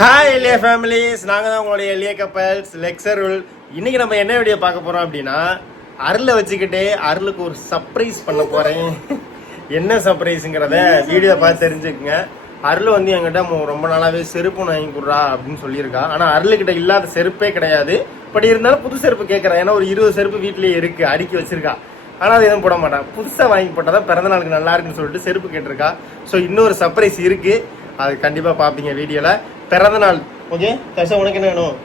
Hi எலியா families நாங்க தான் உங்களுடைய எலியா கப்பல்ஸ் லெக்சருள் இன்னைக்கு நம்ம என்ன வீடியோ பார்க்க போறோம் அப்படின்னா அருளை வச்சுக்கிட்டே அருளுக்கு ஒரு சர்ப்ரைஸ் பண்ண போறேன். என்ன சர்ப்ரைஸுங்கிறத வீடியோ பார்த்து தெரிஞ்சுக்குங்க. அருள் வந்து என்கிட்ட ரொம்ப நாளாவே செருப்பு வாங்கி கொடுறா அப்படின்னு சொல்லியிருக்கா. ஆனா அருளுக்கிட்ட இல்லாத செருப்பே கிடையாது. பட் இருந்தாலும் புது செருப்பு கேட்கறேன் ஏன்னா ஒரு இருபது செருப்பு வீட்லயே இருக்கு அடுக்கி வச்சிருக்கா. ஆனா அது எதுவும் போட மாட்டான் புதுசா வாங்கி போட்டாதான் பிறந்த நாளுக்கு நல்லா இருக்குன்னு சொல்லிட்டு செருப்பு கேட்டிருக்கா. ஸோ இன்னொரு சர்ப்ரைஸ் இருக்கு. அது கண்டிப்பா பாப்பீங்க வீடியோல. பிறந்த நாள். ஓகே? தர்ஷா உனக்கு என்ன வேணும்?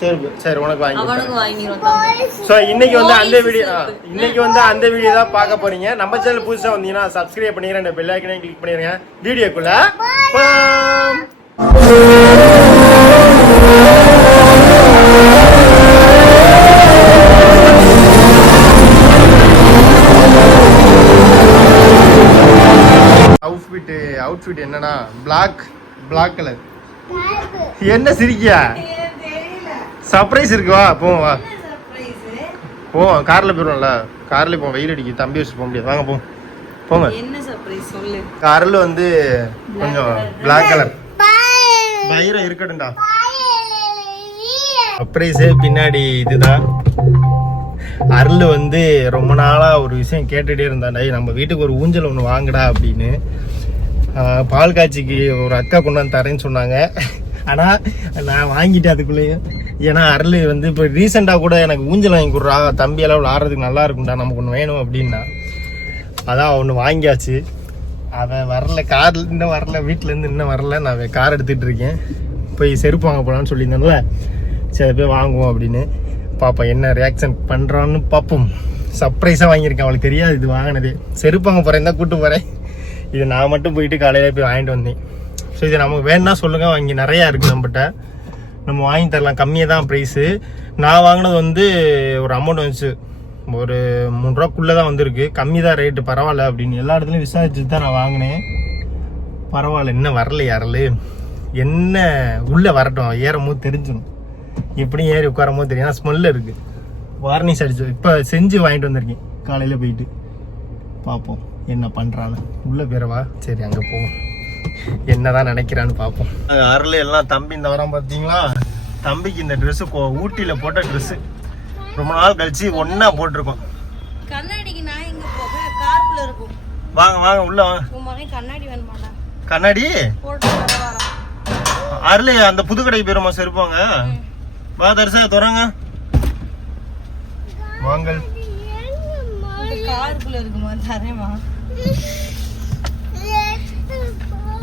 செருப்பு. சரி உனக்கு வாங்கி ஸோ இன்னைக்கு வந்து அந்த வீடியோ இன்னைக்கு வந்து அந்த வீடியோ தான் பார்க்க போறீங்க. நம்ம சேனல் புதுசா வந்தீங்கன்னா சப்ஸ்கிரைப் பண்ணிடுறேன் இந்த பெல் ஐக்கனையும் கிளிக் பண்ணிடுங்க வீடியோக்குள்ள. அவுட்ஃபிட் அவுட்ஃபிட் என்னன்னா பிளாக் பிளாக் கலர் என்ன சிரிக்கியா? சர்ப்ரைஸ் இருக்கு வா போவோம் வா. போவோம் கார்ல போயிருவோம்ல. கார்ல போவோம் வெயில் அடிக்கு தம்பி வச்சு போக முடியாது. வாங்க போவோம் போங்க. என்ன சர்ப்ரைஸ் சொல்லு. கார்ல வந்து கொஞ்சம் பிளாக் கலர் பயிரம் இருக்கட்டும்டா. சர்ப்ரைஸே பின்னாடி இதுதான். அருள் வந்து ரொம்ப நாளா ஒரு விஷயம் கேட்டுட்டே இருந்தாண்டா "ஏய், நம்ம வீட்டுக்கு ஒரு ஊஞ்சல் ஒன்று வாங்குடா அப்படின்னு. பால் காய்ச்சிக்கு ஒரு அக்கா கொண்டாந்து தரேன்னு சொன்னாங்க. ஆனால் நான் வாங்கிட்டேன் அதுக்குள்ளேயும். ஏன்னா அருள் வந்து இப்போ ரீசெண்டாக கூட எனக்கு ஊஞ்சல் வாங்கி கொடுறா. தம்பி எல்லாம் விளாட்றதுக்கு நல்லா இருக்கும்டா நமக்கு ஒன்று வேணும் அப்படின்னா. அதான் ஒன்று வாங்கியாச்சு. அவன் வரல காரில் இன்னும் வரல வீட்டிலேருந்து இன்னும் வரல. நான் கார் எடுத்துகிட்டு இருக்கேன். போய் செருப்பு வாங்க போகலான்னு சொல்லியிருந்தேன்ல. சரி போய் வாங்குவோம் அப்படின்னு. பாப்போம் என்ன ரியாக்ஷன் பண்ணுறான்னு பார்ப்போம் சர்ப்ரைஸாக வாங்கியிருக்கேன் அவளுக்கு தெரியாது இது வாங்கினது. செருப்பு வாங்க போகிறேன் தான் கூப்பிட்டு போகிறேன் இது நான் மட்டும் போயிட்டு காலையில் போய் வாங்கிட்டு வந்தேன். ஸோ இது நமக்கு வேணும்னா சொல்லுங்கள் இங்கே நிறையா இருக்குது நம்மகிட்ட. நம்ம வாங்கி தரலாம். கம்மியாக தான் ப்ரைஸு நான் வாங்கினது வந்து ஒரு அமௌண்ட் வந்துச்சு. ஒரு மூணு ரூபாக்குள்ளே தான் வந்திருக்கு. கம்மி தான் ரேட்டு பரவாயில்ல அப்படின்னு எல்லா இடத்துலையும் விசாரிச்சுட்டு தான் நான் வாங்கினேன். பரவாயில்ல. இன்னும் வரல யாரில். என்ன உள்ளே வரட்டும். ஏறும் போது தெரிஞ்சிடும். எப்படியும் ஏறி உட்காரும் போது தெரியும். ஸ்மெல்லு இருக்குது வார்னிஷ் அடிச்சு இப்போ செஞ்சு வாங்கிட்டு வந்திருக்கேன். காலையில் போயிட்டு. பார்ப்போம். என்ன பண்ணுறான்னு உள்ளே பேரவா? சரி அங்கே போவோம் என்னதான் நினைக்கிறான்னு பார்ப்போம் அருள் எல்லாம் தம்பி இந்த வரம் பார்த்தீங்களா தம்பிக்கு இந்த ட்ரெஸ்ஸு ஊட்டியில் போட்ட ட்ரெஸ்ஸு ரொம்ப நாள் கழிச்சு ஒன்றா போட்டிருக்கோம். வாங்க வாங்க உள்ள வாங்க கண்ணாடி வேணுமாடா. கண்ணாடி? அருள் அந்த புது கடைக்கு போயிருமா செருப்பாங்க வா தரிசா தொடங்க வாங்கல். காருக்குள்ள இருக்குமா? தரேமா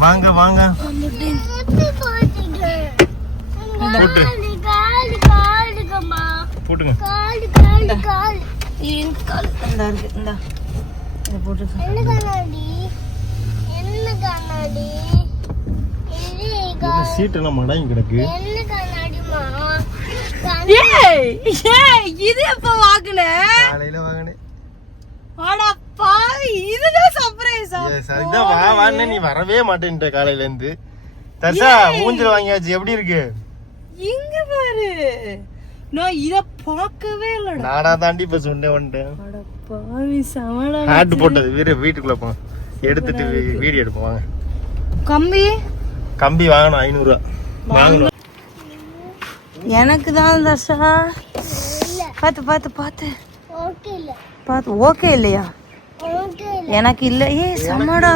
வாங்க வாங்க. போட்டு. போட்டுங்க. சீட் எல்லாம் மடங்கி கிடக்கு. இது எப்ப வாங்குன? காலையில வாங்கினேன். ஆடா இதுதான் சர்ப்ரைஸ் அதுதான் வா வான்னு நீ வரவே மாட்டேன்ட்ட காலையில இருந்து தர்ஷா மூஞ்சில வாங்கியாச்சு எப்படி இருக்கு? இங்க பாரு. நான் இத பார்க்கவே இல்லடா. நானா தாண்டி இப்ப சொன்னேன் வந்துட்டேன். அட பாவி சமடா ஹேட் போட்டது வீடு வீட்டுக்குள்ள போ. எடுத்துட்டு வீடியோ எடுப்போம் வாங்க. கம்பி? கம்பி வாங்கணும் ஐநூறுரூவா வாங்கணும். எனக்கு தான் தர்ஷா. பார்த்து பார்த்து பார்த்து. பார்த்து ஓகே இல்லையா? எனக்கு இல்ல. ஏ செம்மடா.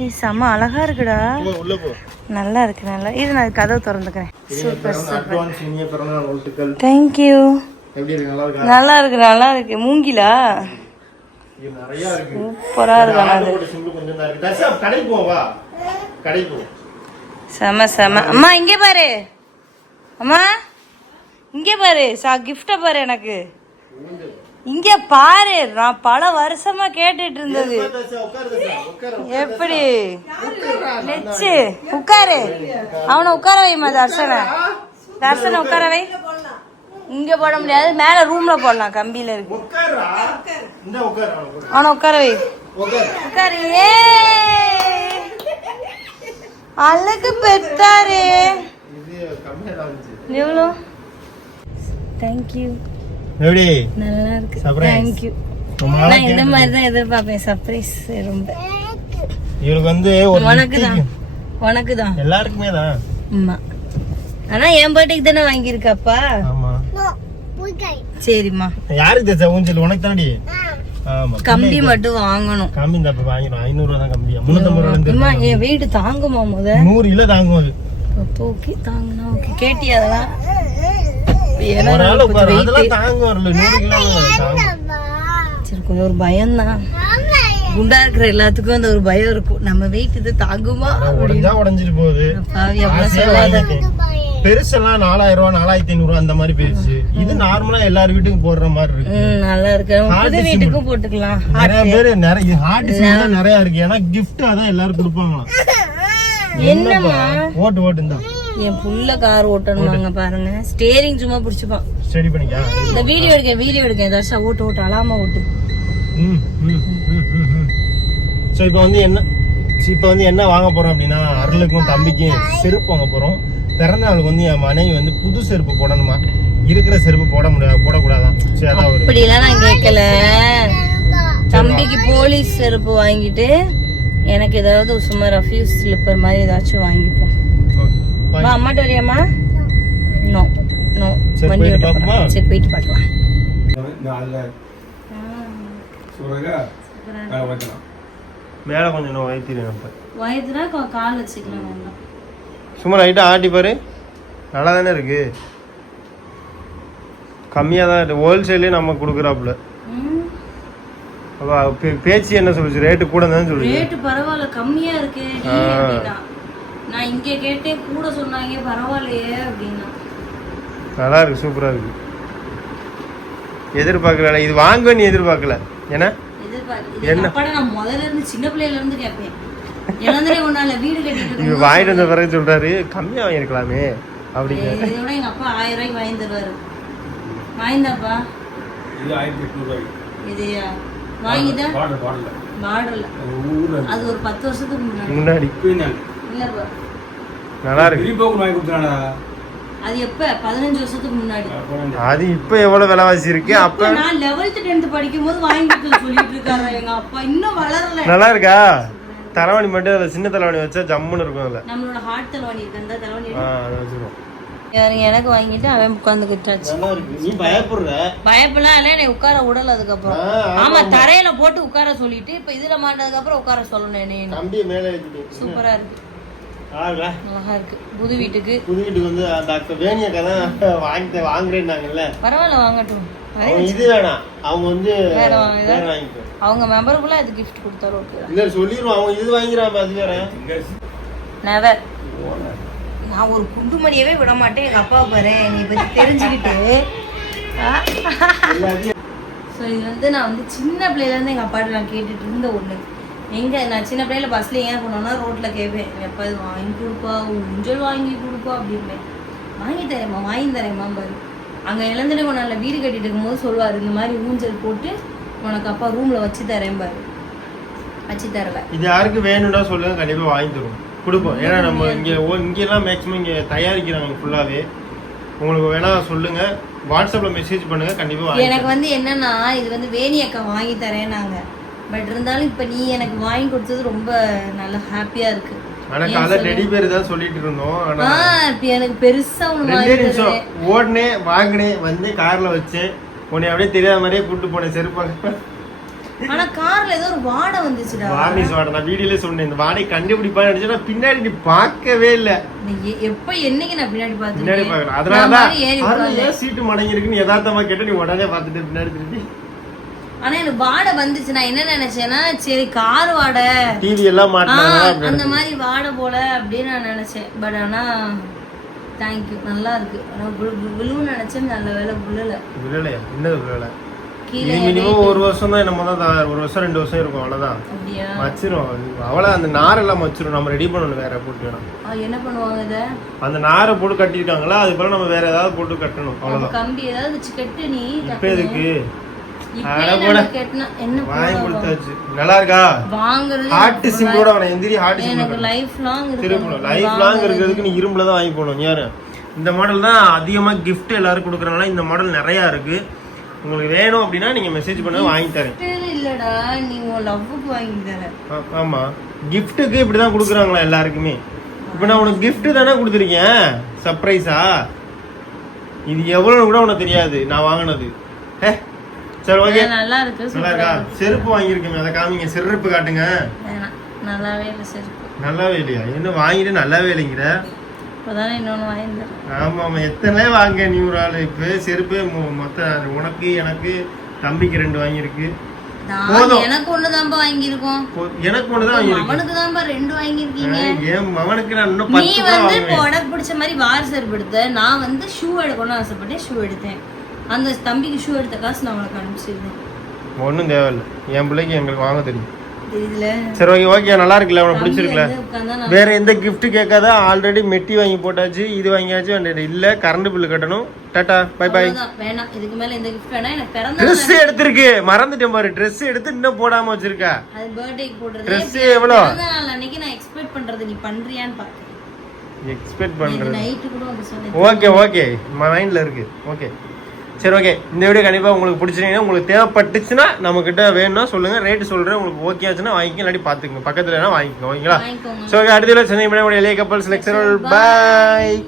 ஏ செம்ம அழகா இருக்குடா. நல்லா இருக்கு நல்லா. இது நான் கதவு திறந்துக்கிறேன். பிறந்தநாள் வாழ்த்துக்கள். தேங்க்யூ நல்லா இருக்கா? நல்லா இருக்கு மூங்கிலா? சூப்பரா இருக்கு. செம செம. அம்மா இங்கே பாரு. அம்மா இங்கே பாரு. சா கிஃப்டை பாரு எனக்கு. இங்க பாரு நான் பல வருஷமா கேட்டுட்டு இருந்தது. எப்படி? லெச்சு உட்காரு. அவனை உட்கார வைமா தர்சனை தர்சனை உட்கார வை. இங்க போட முடியாது மேல ரூம்ல போடலாம் கம்பியில இருக்கு. அவனை உட்காரு. வை. உட்காரு. ஏ! அழகு பெத்தாரு. எவ்வளோ? தேங்க்யூ எப்படி? நல்லா இருக்கு நாளா நான் இந்த மாதிரி தான் எதிர்பார்ப்பேன். சர்ப்ரைஸ் ரொம்ப. இவளுக்கு வந்து ஒரு உனக்கு தான். உனக்கு தான் எல்லாருக்குமே தான். ஆமா. ஆனா என் பர்த்டேக்கு தானே வாங்கியிருக்காப்பா? ஆமா. சரிம்மா. யாருக்கு தெரிஞ்சா ஊஞ்சல்? உனக்கு தானடி? ஆமா. கம்பி மட்டும் வாங்கணும். கம்மி இந்த வாங்கிடும். ஐநூறு ரூபா தான் ரூபா இருந்து அம்மா என் வீடு தாங்குமா முத? நூறு கிலோ தாங்கும் அது ஓகே தாங்கனா ஓகே கேட்டி அதெல்லாம்? சரி கொஞ்சம் ஒரு பயம் தான் குண்டா இருக்கிற எல்லாத்துக்கும் அந்த ஒரு பயம் இருக்கும். நம்ம வெயிட் இது தாங்குமா உடஞ்சா உடஞ்சிட்டு போகுது. பெருசெல்லாம் நாலாயிரம் ரூபா நாலாயிரத்தி ஐநூறு அந்த மாதிரி பெருசு இது நார்மலா எல்லார் வீட்டுக்கும் போடுற மாதிரி இருக்கு. நல்லா இருக்கு. புது வீட்டுக்கும் போட்டுக்கலாம். நிறைய பேரு நிறைய ஹார்ட் நிறைய இருக்கு. ஏன்னா gift அதான் எல்லாரும் கொடுப்பாங்களாம். என்னம்மா? ஓட்டு ஓட்டு இந்த என் புள்ள கார் ஓட்டணுமாங்க பாருங்க. ஸ்டேரிங் சும்மா புடிச்சுப்பான். ஸ்டடி பண்ணிக்கா இந்த வீடியோ எடுக்க வீடியோ எடுக்க ஏதாச்சும் ஓட்டு. ஓட்டு அழாம ஓட்டு ஸோ இப்போ வந்து என்ன இப்போ வந்து என்ன வாங்க போறோம் அப்படின்னா அருளுக்கும் தம்பிக்கும் செருப்பு வாங்க போறோம். பிறந்த நாளுக்கு வந்து என் மனைவி வந்து புது செருப்பு போடணுமா? இருக்கிற செருப்பு போட முடியாது போடக்கூடாதான் சரி அதான் ஒரு அப்படிலாம் நான் கேட்கல. தம்பிக்கு போலீஸ் செருப்பு வாங்கிட்டு எனக்கு ஏதாவது சும்மா ரஃப்யூஸ் ஸ்லிப்பர் மாதிரி ஏதாச்சும் வாங்கிப்போம். வா அம்மாட்ட வரியாம்மா? No no. வண்டி ஓட்ட. பார்ப்போமா? சரி போயிட்டு பார்க்கலாம். மேலே கொஞ்சம் வைத்திருக்கேன் அப்போ வயதுனா கால் வச்சுக்கலாம் சும்மா லைட்டாக ஆட்டி பாரு. நல்லா தானே இருக்கு. கம்மியாக தான் இருக்கு. ஹோல்சேலே நம்ம கொடுக்குறாப்புல. அப்போ பே- பேச்சு என்ன சொல்லுச்சு? ரேட்டு கூட தான் சொல்லுச்சு. ரேட்டு பரவாயில்ல கம்மியா இருக்கு. நான் இங்க கேட்டேன் கூட சொன்னாங்க பரவாயில்லையே அப்படின்னா. நல்லா இருக்கு சூப்பராக இருக்கு. எதிர்பார்க்கல இது வாங்குவேன்னு எதிர்பார்க்கல. ஏன்னா அப்பாட நான் முதல்ல இருந்து சின்ன பிள்ளையில இருந்து கேட்பேன். இளந்தரே ஒன்னால வீடு கட்டிட்டு வாங்கிட்டு வந்த பிறகு சொல்றாரு கம்மியாக வாங்கியிருக்கலாமே அப்படிங்க இதை விட எங்க அப்பா ஆயிரம் ரூபாய்க்கு வாங்கி தருவாரு. வாங்கிந்தாப்பா இது ஆயிரத்தி இதையா? வாங்கிதான் பார்டர்ல அது ஒரு பத்து வருஷத்துக்கு முன்னாடி. முன்னாடி. இல்லப்பா நல்லா இருக்கு. வாங்கி அது எப்ப? பதினஞ்சு வருஷத்துக்கு முன்னாடி. அது இப்போ எவ்வளோ விலைவாசி இருக்கு? அப்போ நான் லெவல்த் டென்த் படிக்கும் போது வாங்கி கொடுத்து சொல்லிட்டு இருக்காரு எங்க அப்பா. இன்னும் வளரல. நல்லா இருக்கா? தலைவணி மட்டும் அதில் சின்ன தலைவணி வச்சா ஜம்முன்னு இருக்கும் அதில். நம்மளோட ஹார்ட் தலைவணி இருக்கு. அந்த தலைவணி ஆ அதை வச்சுருவோம். யாருங்க? எனக்கு வாங்கிட்டு அவன் நல்லா இருக்கு. நீ பயப்படுற. பயப்பெல்லாம் இல்லை என்னை உட்கார விடல அதுக்கப்புறம். ஆமா, தரையில போட்டு உட்கார சொல்லிட்டு இப்ப இதுல மாட்டதுக்கு அப்புறம் உட்கார சொல்லணும் என்ன சூப்பரா இருக்கு. அழகா இருக்கு புது வீட்டுக்கு. புது வீட்டுக்கு வந்து அந்த அக்கா கதை வாங்கிட்டு வாங்குறேன்னாங்கல்ல? பரவாயில்ல வாங்கட்டும். இது வேணாம். அவங்க வந்து வேற வாங்கிக்கோ. அவங்க மெம்பருக்குள்ள அது gift கொடுத்தாலும் ஓகே இல்ல சொல்லிடுவோம் அவங்க இது வாங்கிறாம அது வேற. நெவர் நான் ஒரு குண்டுமணியவே விட மாட்டேன். எங்க அப்பா பாரு நீ பத்தி தெரிஞ்சுக்கிட்டு. ஸோ இது வந்து நான் வந்து சின்ன பிள்ளையிலேருந்து எங்கள் அப்பாட்ட நான் கேட்டுட்டு இருந்த ஒன்று எங்கே நான் சின்ன பிள்ளையில பஸ்ஸில் ஏன் போனோம்னா ரோட்டில் கேட்பேன் எப்போ இது வாங்கி கொடுப்பா? ஊஞ்சல் வாங்கி கொடுப்பா அப்படின்பேன் வாங்கி தரேம்மா வாங்கி தரேம்மா பாரு. அங்கே இளந்தனே கொண்டால வீடு கட்டிட்டு இருக்கும்போது சொல்லுவார் இந்த மாதிரி ஊஞ்சல் போட்டு உனக்கு அப்பா ரூமில் வச்சு தரேன் பாரு. வச்சு தரல. இது யாருக்கு வேணும்னா சொல்லுங்க கண்டிப்பா வாங்கி தருவோம். கொடுப்போம். ஏன்னா நம்ம இங்க இங்கெல்லாம் மேக்ஸிமம் இங்க தயாரிக்கிறாங்க ஃபுல்லாவே உங்களுக்கு வேணா சொல்லுங்க. வாட்ஸ்அப்ல மெசேஜ் பண்ணுங்க கண்டிப்பா வாங்கி எனக்கு வந்து என்னன்னா இது வந்து வேணி அக்கா வாங்கி தரேன்னாங்க. பட் இருந்தாலும் இப்போ நீ எனக்கு வாங்கி கொடுத்தது ரொம்ப நல்ல ஹாப்பியாக இருக்கு. ஆனா காலை டெடி பேர் தான் சொல்லிட்டு இருந்தோம் ஆனா எனக்கு பெருசா ஒன்று ரெண்டே வாங்கி நிமிஷம். தரேன் ஓடினேன் வாங்கினேன் வந்து கார்ல வச்சேன் உன்னை அப்படியே தெரியாத மாதிரியே கூட்டு போனேன் செருப்பாங்க ஆனா கார்ல ஏதோ ஒரு வாடை வந்துச்சுடா. வார்னிஸ் வாடை. நான் வீடியோல சொன்னேன் இந்த வாடகை கண்டுபிடிப்பான்னு நினைச்சா பின்னாடி நீ பார்க்கவே இல்ல. எப்ப என்னைக்கு நான் பின்னாடி ஏறி அருள் உட்கார்ந்தேன். ஏன் சீட்டு மடங்கி இருக்குன்னு யதார்த்தமா கேட்டு நீ உடனே பார்த்துட்டு பின்னாடி திருப்பி. ஆனா எனக்கு வாடை வந்துச்சு. நான் என்ன நினைச்சேன்னா சரி கார் வாடை. டிவி எல்லாம் மாட்டினாங்க அந்த மாதிரி வாடை போல அப்படின்னு நான் நினைச்சேன். பட் ஆனா தேங்க்யூ நல்லா இருக்கு. ஆனா விழுன்னு நினைச்சேன். நல்ல வேலை விழல. விழலையா? என்னது விழலை? மினிமம் ஒரு வருஷம் தான் நம்ம தான் ஒரு வருஷம் ரெண்டு வருஷம் இருக்கும். அவ்வளவுதான். அப்படியா? வச்சிரும். அவ்வளோ அந்த நாரெல்லாம் வச்சிரும். நம்ம ரெடி பண்ணணும் வேற போட்டு என்ன பண்ணுவாங்க இத? அந்த நாரை போட்டு கட்டியிருக்காங்களா அது போல நம்ம வேற ஏதாவது போட்டு கட்டணும். அப்ப அவ்வளவுதான். கம்பி ஏதாவது வச்சு கட்டு நீ இப்ப எதுக்கு? வாங்கி போடா? கொடுத்தாச்சு நல்லா இருக்கா ஹார்ட் அவனை எந்திரி ஹார்ட் எனக்கு சிம்பிள் லைஃப் லாங் திருப்பணும் லைஃப் லாங் இருக்கிறதுக்கு நீ இரும்புல தான் வாங்கி போகணும் யாரு இந்த மாடல் தான் அதிகமாக gift எல்லாரும் கொடுக்குறனால இந்த மாடல் நிறையா இருக்கு. உங்களுக்கு வேணும் அப்படின்னா நீங்க மெசேஜ் பண்ணுங்க வாங்கி தரேன். இல்லடா. நீ உன் லவ்வுக்கு வாங்கி தர. ஆ- ஆமா. கிஃப்ட்டுக்கு இப்படி தான் கொடுக்குறாங்களா எல்லாருக்குமே? இப்போ நான் உனக்கு gift தானே கொடுத்துருக்கேன். சர்ப்ரைஸா இது எவ்வளோன்னு கூட உனக்கு தெரியாது. நான் வாங்கினது. ஏ சரி ஓகே. நல்லா இருக்கு நல்லா இருக்கா. செருப்பு வாங்கியிருக்கேன். அதை காமிங்க. செருப்பு காட்டுங்க. நல்லாவே இல்லை செருப்பு. நல்லாவே இல்லையா? என்ன வாங்கிட்டு நல்லாவே இல்லைங்கிற? இப்போதானே இன்னொன்று வாங்கியிருந்தேன். ஆமா ஆமா எத்தனை வாங்க நீ ஒரு ஆளு? இப்போ செருப்பு மொ- மொத்தம் உனக்கு எனக்கு தம்பிக்கு ரெண்டு வாங்கியிருக்கு. எனக்கு தான்ப்பா வாங்கியிருக்கோம். எனக்கு ஒன்று தான் வாங்கியிருக்கு. அவனுக்கு தான்ப்பா ரெண்டு வாங்கியிருக்கீங்க. என் மகனுக்கு நான் இன்னும் பத்து வந்து உனக்கு பிடிச்ச மாதிரி வார் செருப்பு எடுத்த. நான் வந்து ஷூ எடுக்கணும்னு ஆசைப்பட்டேன் ஷூ எடுத்தேன். அந்த தம்பிக்கு ஷூ எடுத்த காசு நான் உனக்கு அனுப்பிச்சிருந்தேன் ஒன்றும் தேவையில்லை. என் பிள்ளைக்கு எங்களுக்கு வாங்க தெரியும். சரி ஓகே ஓகே நல்லா இருக்குல்ல உனக்கு பிடிச்சிருக்குல்ல? வேற எந்த gift கேட்காத ஆல்ரெடி மெட்டி வாங்கி போட்டாச்சு இது வாங்கியாச்சு and இல்ல கரண்ட் பில்லு கட்டணும். Tata bye bye. வேணாம் இதுக்கு மேல இந்த கிஃப்ட் வேணாம். எனக்கு பிறந்த Dress எடுத்திருக்கு. மறந்துட்டேன் பாரு Dress எடுத்து இன்னும் போடாம வச்சிருக்கா. அது பர்த்டேக்கு போடுறது. Dress எப்படி? எவ்வளோ? பிறந்த நாள் அன்னைக்கு நான் எக்ஸ்பெக்ட் பண்றது நீ பண்றியான்னு பாக்கேன் எக்ஸ்பெக்ட் பண்றது. நைட்டு கூட வந்து சொன்னேன். ஓகே ஓகே மைண்ட்ல இருக்கு. ஓகே சரி ஓகே இந்த வீடியோ கண்டிப்பா உங்களுக்கு பிடிச்சிருந்தீங்கன்னா உங்களுக்கு தேவைப்பட்டுச்சுன்னா நம்ம கிட்ட வேணும்னா சொல்லுங்க. ரேட் சொல்றேன். உங்களுக்கு ஓகே ஆச்சுன்னா வாங்கிக்க இல்லாட்டி பாத்துக்கங்க. பக்கத்துல வேணா வாங்கிக்கோங்க. ஓகேங்களா? ஸோ அடுத்த சந்திக்கும் எளிய கப்பல்ஸ் லெக்சரல் பாய்